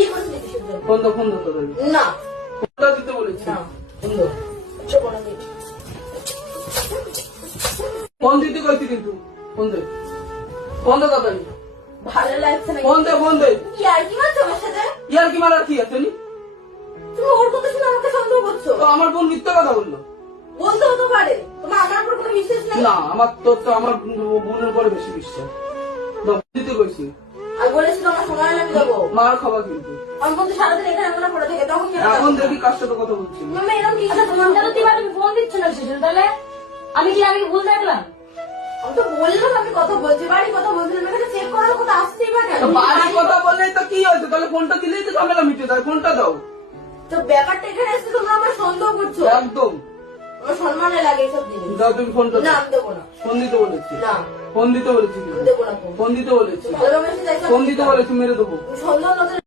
বিয়ে করছি কিসের জন্য? ফোন দাও, ফোন দাও তো। না ফোনটা দিতে বলেছি। না ফোন দাও। আচ্ছা কোনো দিন ফোন দিতে কইছি কিন্তু। ফোন দে, ফোন দে তাড়াতাড়ি। ভালো লাগছে না। ফোন দে, ফোন দে। কি আর কি মারছো আমার সাথে? ইয়ার কি মারার কি আছে নি? তুমি ওর কথা শুনে আমাকে সন্দেহ করছো? তো আমার বোন মিথ্যা কথা বললো। বলতে হতে পারে তোমার আমার উপর কোনো বিশ্বাস নেই। না, আমার তোর তো আমার বোনের উপরে বেশি বিশ্বাস। দাও, দিতে কইছি। আর বলেছি তোমার সময় আমি দেবো। মার খাবার কিন্তু। আমার বন্ধু সারাদিন এখানে মনে পড়ে থাকে তখন কেন এখন যাবো? দেখি কার সাথে কথা বলছি। মামা এরকম কি? আচ্ছা ফোনটা তো দিবা, তুমি ফোন দিচ্ছ না সেজন্য, তাহলে আমি কি আগে ভুল দেখলাম? আমি তো বললাম আমি কথা বলছি, বাড়ি কথা বলছিলাম, এখানে চেক করার কথা আসতেই বা কেন? তো বাড়ির কথা বললে তো কি হয়েছে? তাহলে ফোনটা দিলেই তো ঝামেলা মিটে যায়। ফোনটা দাও। তো ব্যাপারটা এখানে এসে তোমরা আমার সন্দেহ করছো। একদম। আমার সম্মানে লাগে এসব জিনিস। দাও তুমি ফোনটা না দাও। আমি দেবো না। ফোন দিতে বলেছি। না ফোন দিতে বলেছি। আমি দেবো না ফোন। ফোন দিতে বলেছি। ভালোবাসি তাই সব ফোন দিতে বলেছি, মেরে দেবো। সন্দেহ নজরে